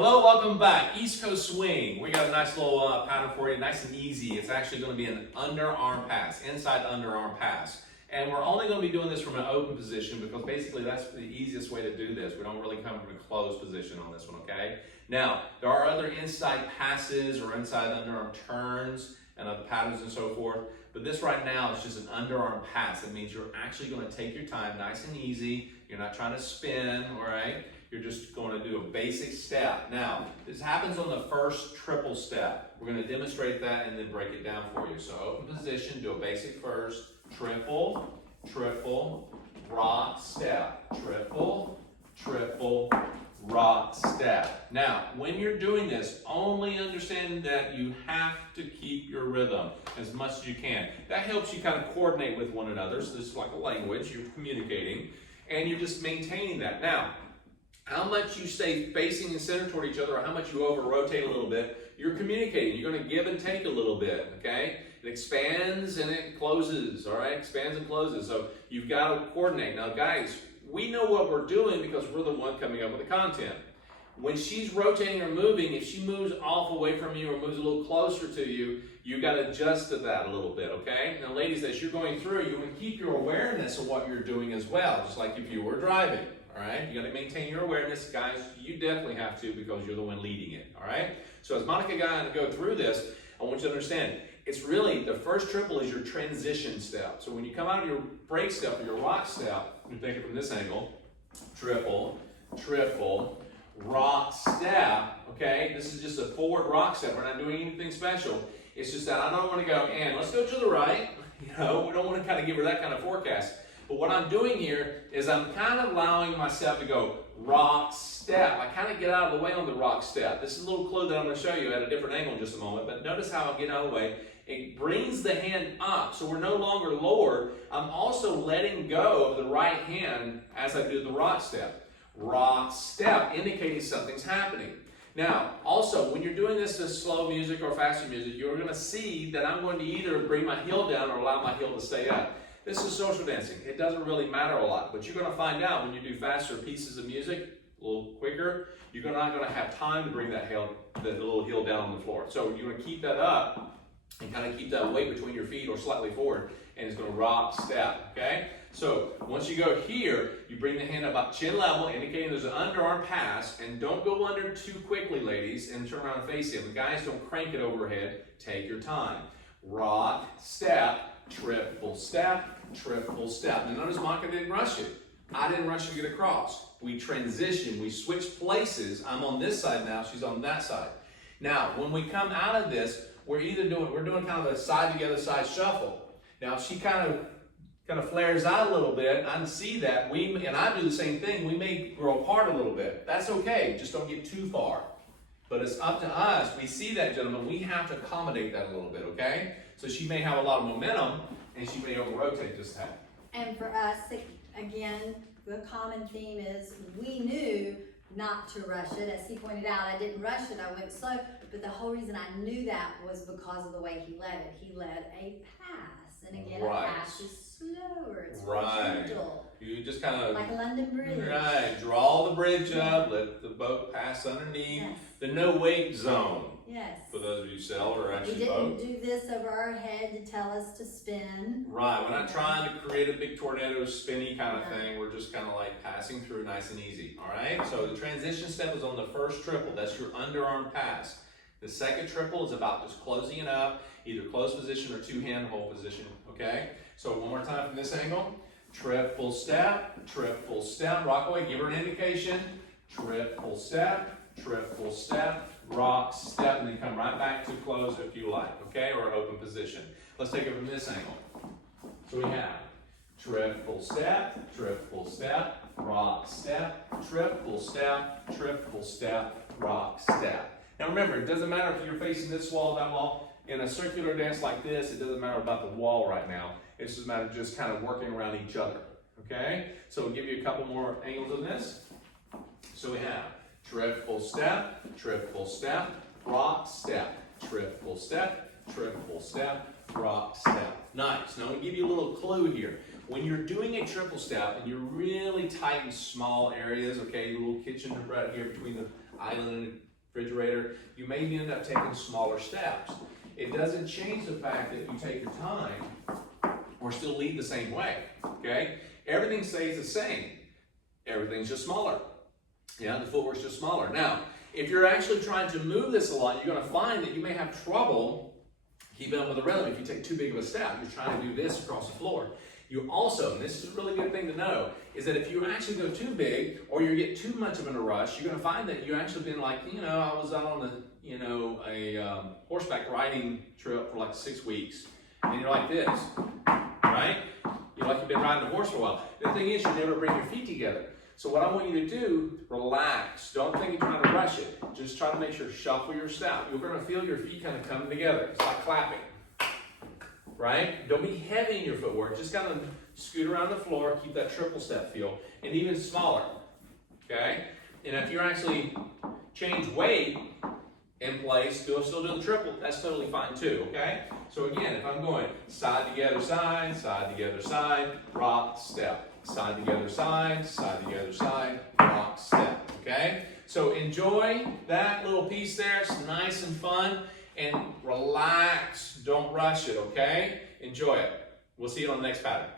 Hello, welcome back. East Coast Swing. We got a nice little pattern for you, nice and easy. It's actually going to be an underarm pass, inside underarm pass. And we're only going to be doing this from an open position because basically that's the easiest way to do this. We don't really come from a closed position on this one, okay? Now, there are other inside passes or inside underarm turns and other patterns and so forth. But this right now is just an underarm pass. It means you're actually going to take your time nice and easy. You're not trying to spin, all right? You're just going to do a basic step. Now, this happens on the first triple step. We're going to demonstrate that and then break it down for you. So open position, do a basic first, triple, triple, rock, step, triple, triple, rock, step. Now, when you're doing this, only understand that you have to keep your rhythm as much as you can. That helps you kind of coordinate with one another. So this is like a language, you're communicating, and you're just maintaining that. Now, how much you stay facing and centered toward each other or how much you over-rotate a little bit, you're communicating. You're going to give and take a little bit, okay? It expands and it closes, all right? Expands and closes. So you've got to coordinate. Now, guys, we know what we're doing because we're the one coming up with the content. When she's rotating or moving, if she moves off away from you or moves a little closer to you, you got to adjust to that a little bit, okay? Now, ladies, as you're going through, you want to keep your awareness of what you're doing as well, just like if you were driving. All right, you got to maintain your awareness, guys. You definitely have to because you're the one leading it. All right. So as Monica got to go through this, I want you to understand it's really the first triple is your transition step. So when you come out of your break step or your rock step, you take it from this angle, triple, triple, rock step. Okay, this is just a forward rock step. We're not doing anything special. It's just that I don't want to go and let's go to the right. You know, we don't want to kind of give her that kind of forecast. But what I'm doing here is I'm kind of allowing myself to go rock, step. I kind of get out of the way on the rock step. This is a little clue that I'm going to show you at a different angle in just a moment. But notice how I get out of the way. It brings the hand up, so we're no longer lowered. I'm also letting go of the right hand as I do the rock step. Rock, step, indicating something's happening. Now, also, when you're doing this as slow music or faster music, you're going to see that I'm going to either bring my heel down or allow my heel to stay up. This is social dancing. It doesn't really matter a lot, but you're going to find out when you do faster pieces of music, a little quicker, you're not going to have time to bring that little heel down on the floor. So you're going to keep that up and kind of keep that weight between your feet or slightly forward, and it's going to rock, step, okay? So once you go here, you bring the hand up about chin level, indicating there's an underarm pass, and don't go under too quickly, ladies, and turn around and face him. The guys, don't crank it overhead. Take your time. Rock, step, triple step, triple step. Now notice Monica didn't rush it. I didn't rush to get across. We transition, we switch places. I'm on this side now, she's on that side. Now, when we come out of this, we're doing kind of a side together side shuffle. Now, if she kind of flares out a little bit, I see that, and I do the same thing, we may grow apart a little bit. That's okay, just don't get too far. But it's up to us. We see that, gentlemen. We have to accommodate that a little bit, okay? So she may have a lot of momentum, and she may over-rotate just that. And for us, again, the common theme is we knew not to rush it. As he pointed out, I didn't rush it. I went slow. But the whole reason I knew that was because of the way he led it. He led a pass. And again, a pass is slower. It's more gentle. You just kind of... like a London bridge. Right. Draw the bridge up. Let the boat pass underneath. Yes. The no-wake zone. Yes. For those of you who sail or actually we boat. didn't do this over our head to tell us to spin. Right. We're not trying to create a big tornado spinny kind of thing. We're just kind of like passing through nice and easy. All right. So the transition step is on the first triple. That's your underarm pass. The second triple is about just closing it up, either closed position or two-hand hold position. Okay. So one more time from this angle. Triple step, rock away. Give her an indication. Triple step, rock, step, and then come right back to close if you like, okay, or open position. Let's take it from this angle. So we have triple step, rock, step, triple step, rock, step. Now remember, it doesn't matter if you're facing this wall, that wall. In a circular dance like this, it doesn't matter about the wall right now. It's just a matter of just kind of working around each other, okay? So we'll give you a couple more angles of this. So we have triple step, rock, step, triple step, rock, step. Nice. Now I'm going to give you a little clue here. When you're doing a triple step and you're really tight in small areas, okay, a little kitchen right here between the island in the refrigerator, you may end up taking smaller steps. It doesn't change the fact that you take your time or still lead the same way, okay? Everything stays the same. Everything's just smaller. Yeah, the footwork's just smaller. Now, if you're actually trying to move this a lot, you're gonna find that you may have trouble keeping up with the rhythm if you take too big of a step. You're trying to do this across the floor. You also, and this is a really good thing to know, is that if you actually go too big or you get too much of in a rush, you're gonna find that you actually been like, I was out on a horseback riding trip for like 6 weeks, and you're like this, right? You're like you've been riding a horse for a while. The thing is, you never bring your feet together. So what I want you to do, relax. Don't think you're trying to rush it. Just try to make sure, shuffle your step. You're gonna feel your feet kind of coming together. It's like clapping, right? Don't be heavy in your footwork. Just kind of scoot around the floor, keep that triple step feel, and even smaller, okay? And if you're actually change weight in place, still do the triple, that's totally fine too, okay? So again, if I'm going side together, side together, side, rock, step. Side together, side together, side, rock, step, okay? So enjoy that little piece there. It's nice and fun, and relax. Don't rush it, okay? Enjoy it. We'll see you on the next pattern.